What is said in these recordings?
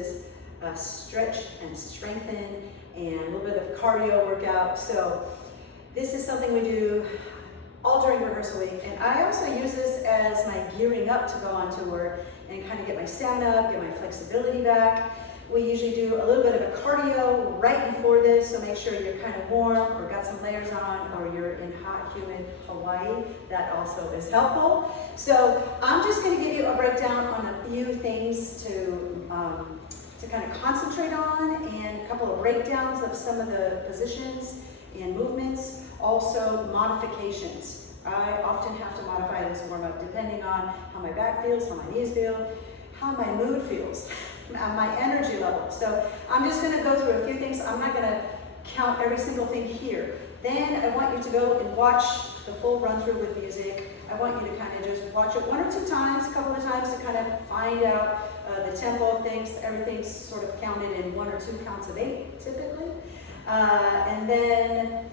is a stretch and strengthen and a little bit of cardio workout. So this is something we do all during rehearsal week. And I also use this as my gearing up to go on tour and kind of get my stamina up, get my flexibility back. We usually do a little bit of a cardio right before this, so make sure you're kind of warm or got some layers on, or you're in hot, humid Hawaii. That also is helpful. So I'm just going to give you a breakdown on a few things to kind of concentrate on, and a couple of breakdowns of some of the positions and movements, also modifications. I often have to modify this warm-up depending on how my back feels, how my knees feel, how my mood feels, my energy level. So I'm just going to go through a few things. I'm not going to count every single thing here. Then I want you to go and watch the full run through with music. I want you to kind of just watch it 1 or 2 times, a couple of times, to kind of find out the tempo of things. Everything's sort of counted in 1 or 2 counts of 8 typically. And then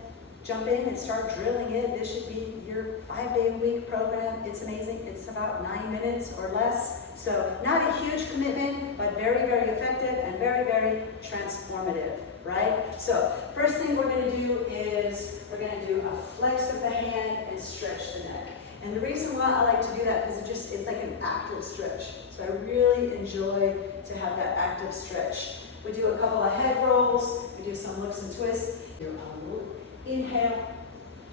jump in and start drilling it. This should be your 5-day-a-week program. It's amazing. It's about 9 minutes or less. So not a huge commitment, but very, very effective and very, very transformative, right? So first thing we're going to do is we're going to do a flex of the hand and stretch the neck. And the reason why I like to do that is it's like an active stretch. So I really enjoy to have that active stretch. We do a couple of head rolls. We do some loops and twists. Inhale,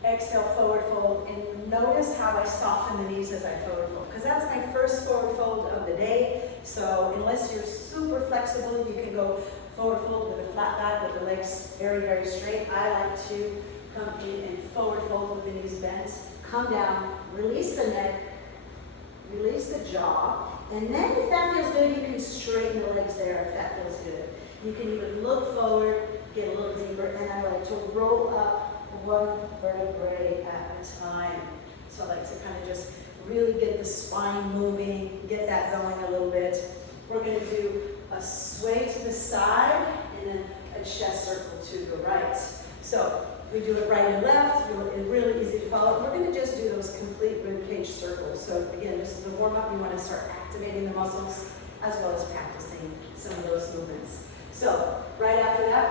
exhale, forward fold, and notice how I soften the knees as I forward fold, because that's my first forward fold of the day. So unless you're super flexible, you can go forward fold with a flat back with the legs very, very straight. I like to come in and forward fold with the knees bent, come down, release the neck, release the jaw, and then if that feels good, you can straighten the legs there if that feels good. You can even look forward, get a little deeper, and I like to roll up 1 vertebrae at a time. So I like to kind of just really get the spine moving, get that going a little bit. We're going to do a sway to the side and then a chest circle to the right. So we do it right and left. It's really easy to follow. We're going to just do those complete rib cage circles. So again, this is the warm-up. You want to start activating the muscles as well as practicing some of those movements. So right after that,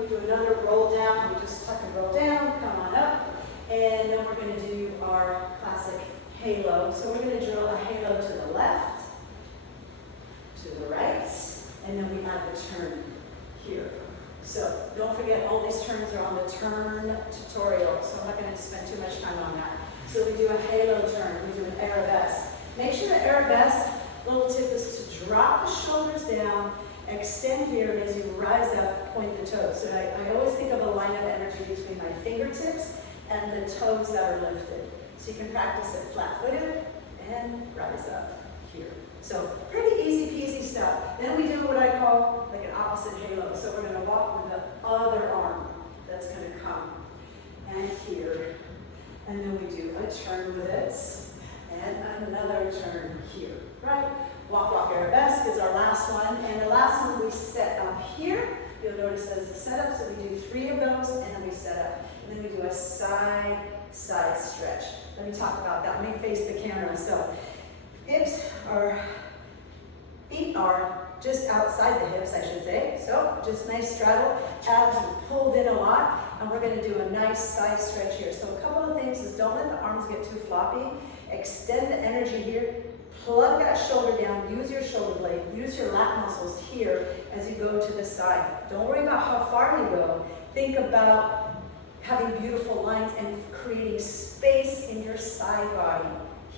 we do another roll down. We just tuck and roll down, come on up, and then we're going to do our classic halo. So we're going to drill a halo to the left, to the right, and then we add the turn here. So don't forget, all these turns are on the turn tutorial, so I'm not going to spend too much time on that. So we do a halo turn, we do an arabesque. Make sure the arabesque little tip is to drop the shoulders down, extend here, and as you rise up, point the toes. So I always think of a line of energy between my fingertips and the toes that are lifted. So you can practice it flat-footed and rise up here. So pretty easy peasy stuff. Then we do what I call like an opposite halo. So we're going to walk with the other arm that's going to come and here. And then we do a turn with it and another turn here, right? Walk, walk, arabesque is our last one. And the last one we set up here. You'll notice that is the setup. So we do 3 of those and then we set up. And then we do a side stretch. Let me talk about that. Let me face the camera. So feet are just outside the hips, I should say. So just nice straddle, abs are pulled in a lot, and we're going to do a nice side stretch here. So a couple of things is don't let the arms get too floppy. Extend the energy here. Plug that shoulder down. Use your shoulder blade. Use your lat muscles here as you go to the side. Don't worry about how far you go. Think about having beautiful lines and creating space in your side body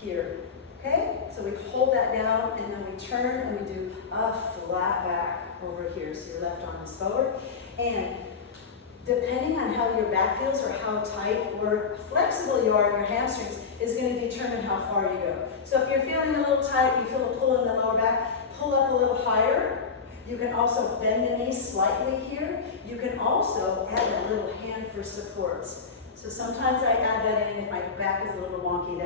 here. Okay, so we hold that down and then we turn and we do a flat back over here. So your left arm is forward. And depending on how your back feels or how tight or flexible you are in your hamstrings is going to determine how far you go. So if you're feeling a little tight, you feel a pull in the lower back, pull up a little higher. You can also bend the knee slightly here. You can also add a little hand for supports. So sometimes I add that in if my back is a little wonky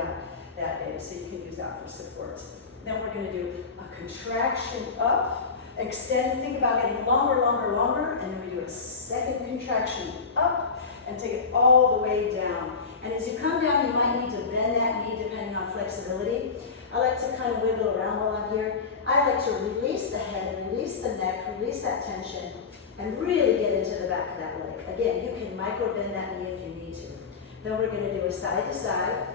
that day, so you can use that for support. Then we're going to do a contraction up, extend, think about getting longer, longer, longer, and then we do a second contraction up and take it all the way down. And as you come down, you might need to bend that knee depending on flexibility. I like to kind of wiggle around while I'm here. I like to release the head, release the release that tension and really get into the back of that leg. Again, you can micro bend that knee if you need to. Then we're going to do a side to side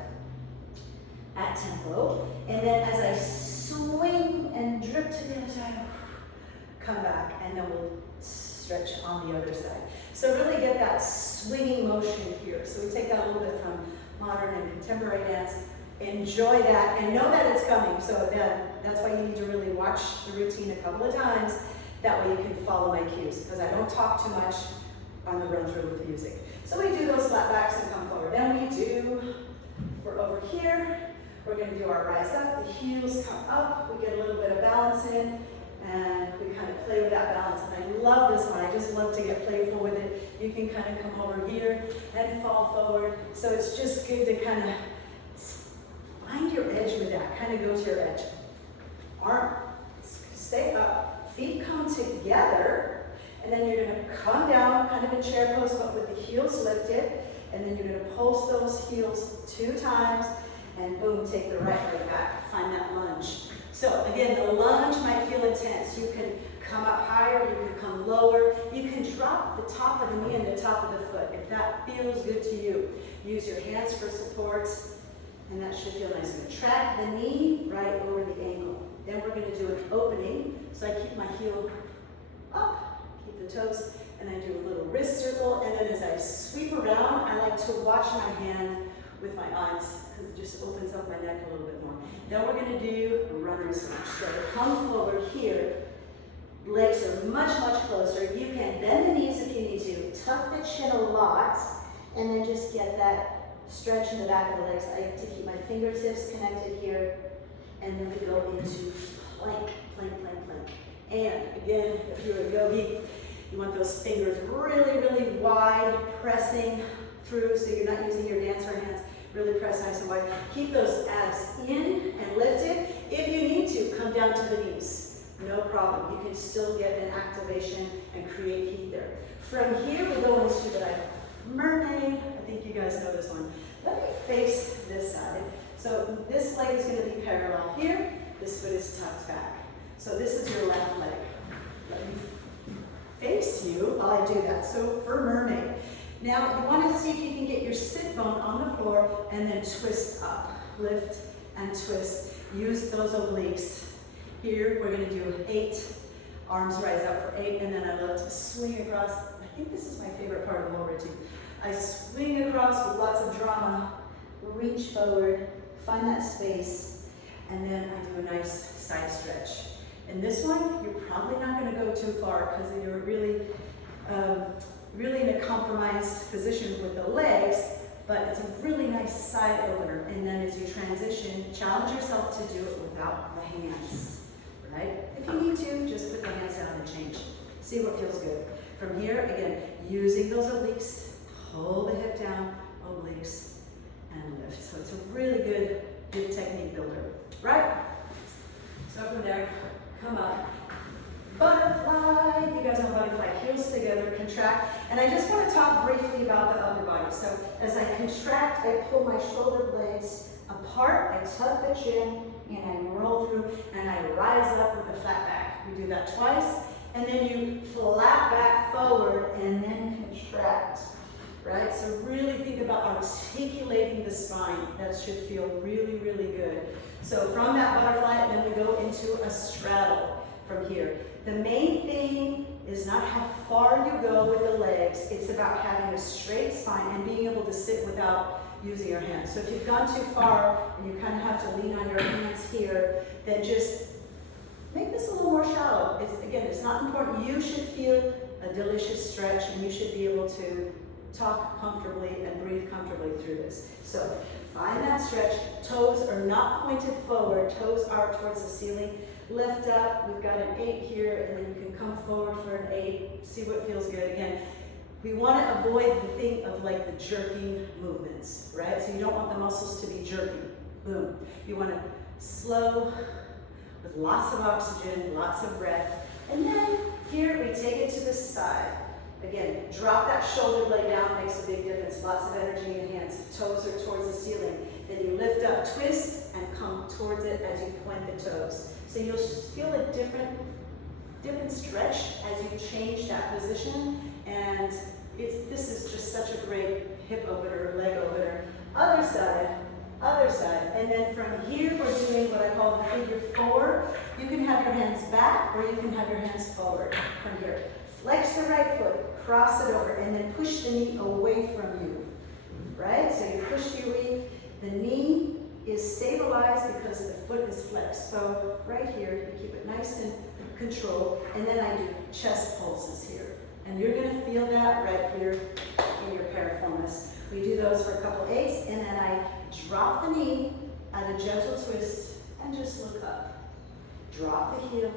at tempo. And then as I swing and drip to the other side, come back, and then we'll stretch on the other side. So really get that swinging motion here. So we take that a little bit from modern and contemporary dance. Enjoy that and know that it's coming. So that's why you need to really watch the routine a couple of times. That way you can follow my cues, because I don't talk too much on the run through with the music. So we do those flat backs and come forward. Then we're over here. We're going to do our rise up. The heels come up. We get a little bit of balance in, and we kind of play with that balance. And I love this one. I just love to get playful with it. You can kind of come over here and fall forward. So it's just good to kind of find your edge with that. Kind of go to your edge. Arm, stay up. Feet come together, and then you're going to come down, kind of in chair pose, but with the heels lifted, and then you're going to pulse those heels 2 times, and boom, take the right leg back. Find that lunge. So again, the lunge might feel intense. You can come up higher, you can come lower, you can drop the top of the knee and the top of the foot if that feels good to you. Use your hands for support, and that should feel nice. I'm going to track the knee right over the ankle. Then we're going to do an opening. So I keep my heel up, keep the toes, and I do a little wrist circle. And then as I sweep around, I like to watch my hand with my eyes, because it just opens up my neck a little bit more. Then we're going to do a runner's lunge. So come forward here. Legs are much, much closer. You can bend the knees if you need to. Tuck the chin a lot, and then just get that stretch in the back of the legs. I like to keep my fingertips connected here. And then we go into plank, plank, plank, plank. And again, if you're a yogi, you want those fingers really, really wide, pressing through, so you're not using your dancer hands. Really press nice and wide. Keep those abs in and lifted. If you need to, come down to the knees. No problem. You can still get an activation and create heat there. From here, we go into the Mermaid. I think you guys know this one. Let me face this side. So this leg is going to be parallel here. This foot is tucked back. So this is your left leg. Let me face you while I do that. So for Mermaid. Now you want to see if you can get your sit bone on the floor and then twist up. Lift and twist. Use those obliques. Here we're going to do 8. Arms rise up for 8, and then I love to swing across. I think this is my favorite part of the whole routine. I swing across with lots of drama. Reach forward. Find that space, and then I do a nice side stretch. In this one, you're probably not going to go too far because you're really in a compromised position with the legs, but it's a really nice side opener. And then as you transition, challenge yourself to do it without the hands, right? If you need to, just put the hands down and change. See what feels good. From here, again, using those obliques, pull the hip down, obliques, and lift. So it's a really good technique builder, right? So from there, come up. Butterfly, you guys know butterfly, heels together, contract. And I just want to talk briefly about the upper body. So as I contract, I pull my shoulder blades apart, I tuck the chin, and I roll through, and I rise up with a flat back. We do that twice, and then you flat back forward, and then contract. Right? So really think about articulating the spine. That should feel really, really good. So from that butterfly, then we go into a straddle from here. The main thing is not how far you go with the legs. It's about having a straight spine and being able to sit without using your hands. So if you've gone too far and you kind of have to lean on your hands here, then just make this a little more shallow. It's not important. You should feel a delicious stretch, and you should be able to talk comfortably and breathe comfortably through this. So find that stretch. Toes are not pointed forward. Toes are towards the ceiling. Lift up. We've got an 8 here, and then you can come forward for an 8. See what feels good. Again, we want to avoid the thing of like the jerking movements, right? So you don't want the muscles to be jerking. Boom. You want to slow with lots of oxygen, lots of breath. And then here we take it to the side. Again, drop that shoulder blade down, makes a big difference. Lots of energy in the hands. Toes are towards the ceiling. Then you lift up, twist, and come towards it as you point the toes. So you'll feel a different different stretch as you change that position, and this is just such a great hip opener, leg opener. Other side, and then from here we're doing what I call the figure four. You can have your hands back or you can have your hands forward from here. Flex the right foot, cross it over, and then push the knee away from you, right? So you push your knee, the knee is stabilized because the foot is flexed. So right here, you keep it nice and controlled, and then I do chest pulses here. And you're gonna feel that right here in your piriformis. We do those for a couple eights, and then I drop the knee at a gentle twist and just look up. Drop the heel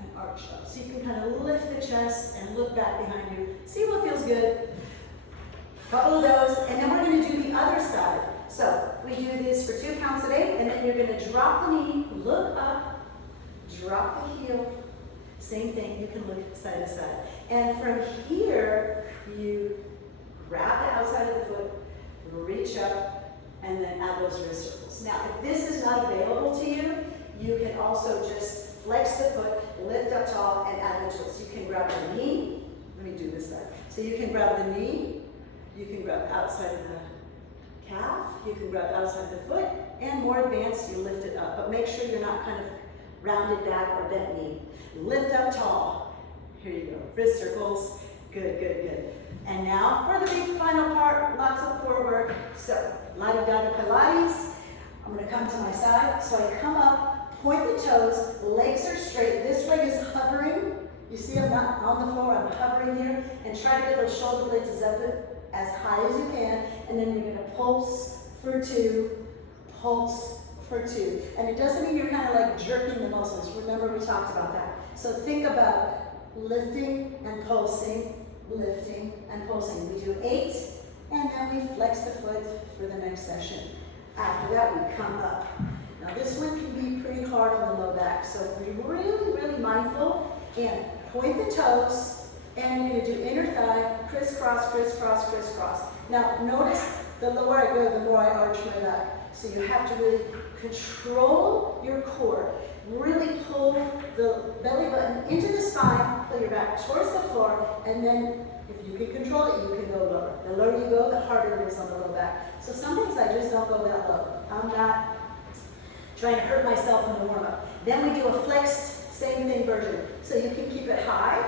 and arch up. So you can kind of lift the chest and look back behind you. See what feels good. Couple of those, and then we're gonna do the other side. So we do this for 2 counts of 8, and then you're gonna drop the knee, look up, drop the heel. Same thing, you can look side to side. And from here, you grab the outside of the foot, reach up, and then add those wrist circles. Now, if this is not available to you, you can also just flex the foot, lift up tall, and add the twist. You can grab the knee. Let me do this side. So you can grab the knee, you can grab outside of the calf, you can grab outside the foot, and more advanced, you lift it up. But make sure you're not kind of rounded back or bent knee. Lift up tall. Here you go. Wrist circles. Good, good, good. And now for the big final part, lots of core work. So, la-di-da-di Pilates. I'm going to come to my side. So I come up, point the toes, legs are straight. This leg is hovering. You see I'm not on the floor, I'm hovering here. And try to get those shoulder blades as high as you can. And then you're going to pulse for 2, pulse for 2. And it doesn't mean you're kind of like jerking the muscles. Remember we talked about that. So think about lifting and pulsing, lifting and pulsing. We do 8, and then we flex the foot for the next session. After that, we come up. Now this one can be pretty hard on the low back, so be really, really mindful and point the toes, and you're gonna do inner thigh, crisscross, crisscross, crisscross. Now notice the lower I go, the more I arch my back. So you have to really control your core. Really pull the belly button into the spine, pull your back towards the floor, and then if you can control it, you can go lower. The lower you go, the harder it is on the low back. So some days I just don't go that low. I'm not trying to hurt myself in the warm-up. Then we do a flexed, same thing version. So you can keep it high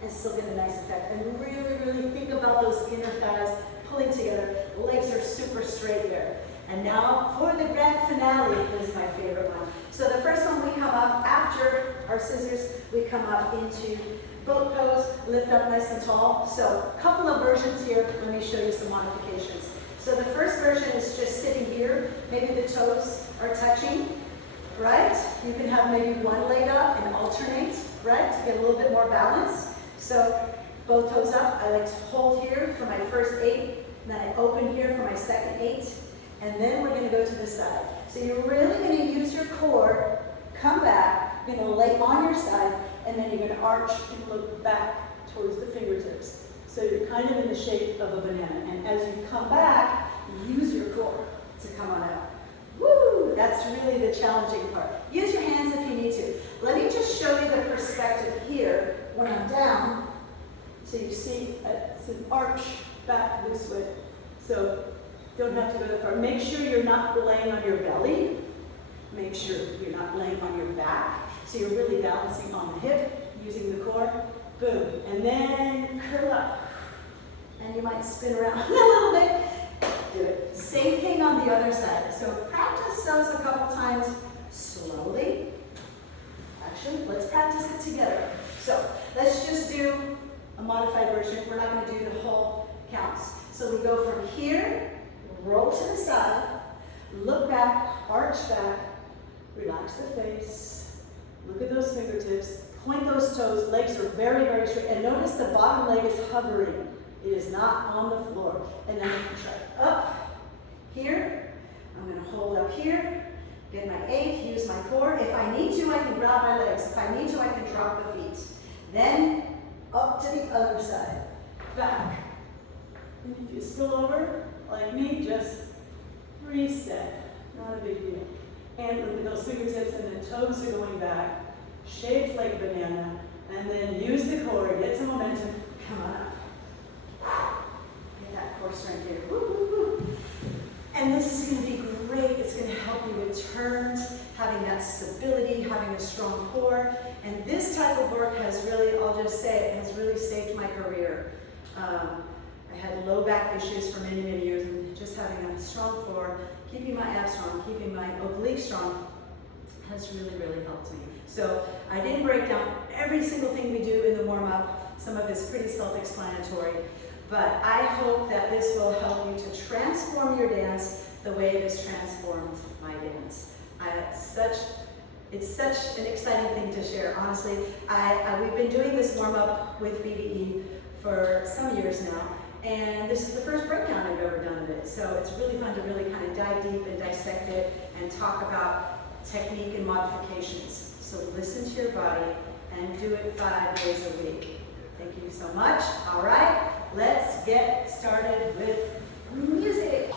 and still get a nice effect. And really, really think about those inner thighs pulling together. The legs are super straight there. And now for the grand finale, this is my favorite one. So the first one, we come up after our scissors, we come up into boat pose, lift up nice and tall. So a couple of versions here, let me show you some modifications. So the first version is just sitting here, maybe the toes are touching, right? You can have maybe one leg up and alternate, right? To get a little bit more balance. So both toes up, I like to hold here for my first 8, and then I open here for my second 8. And then we're going to go to the side. So you're really going to use your core, come back, you're going to lay on your side, and then you're going to arch and look back towards the fingertips. So you're kind of in the shape of a banana. And as you come back, use your core to come on out. Woo! That's really the challenging part. Use your hands if you need to. Let me just show you the perspective here when I'm down. So you see it's an arch back this way. So don't have to go that far. Make sure you're not laying on your belly. Make sure you're not laying on your back. So you're really balancing on the hip, using the core. Boom. And then curl up. And you might spin around a little bit. Do it. Same thing on the other side. So practice those a couple times slowly. Actually, let's practice it together. So let's just do a modified version. We're not going to do the whole counts. So we go from here, roll to the side, look back, arch back, relax the face, look at those fingertips, point those toes, legs are very, very straight, and notice the bottom leg is hovering. It is not on the floor. And then you can try up here. I'm going to hold up here, get my 8, use my core. If I need to, I can grab my legs. If I need to, I can drop the feet. Then up to the other side, back. And if you spill over, like me, just reset. Not a big deal. And look at those fingertips, and the toes are going back. Shaped like a banana. And then use the core, get some momentum, come on up. Get that core strength here. Woo, woo, woo. And this is going to be great. It's going to help you with turns, having that stability, having a strong core. And this type of work has really, I'll just say, it has really saved my career. I had low back issues for many, many years, and just having a strong core, keeping my abs strong, keeping my oblique strong, has really, really helped me. So I didn't break down every single thing we do in the warm-up. Some of it's pretty self-explanatory. But I hope that this will help you to transform your dance the way it has transformed my dance. It's such an exciting thing to share, honestly. We've been doing this warm-up with BDE for some years now, and this is the first breakdown I've ever done of it. So it's really fun to really kind of dive deep and dissect it and talk about technique and modifications. So listen to your body and do it 5 days a week. Thank you so much. All right, let's get started with music.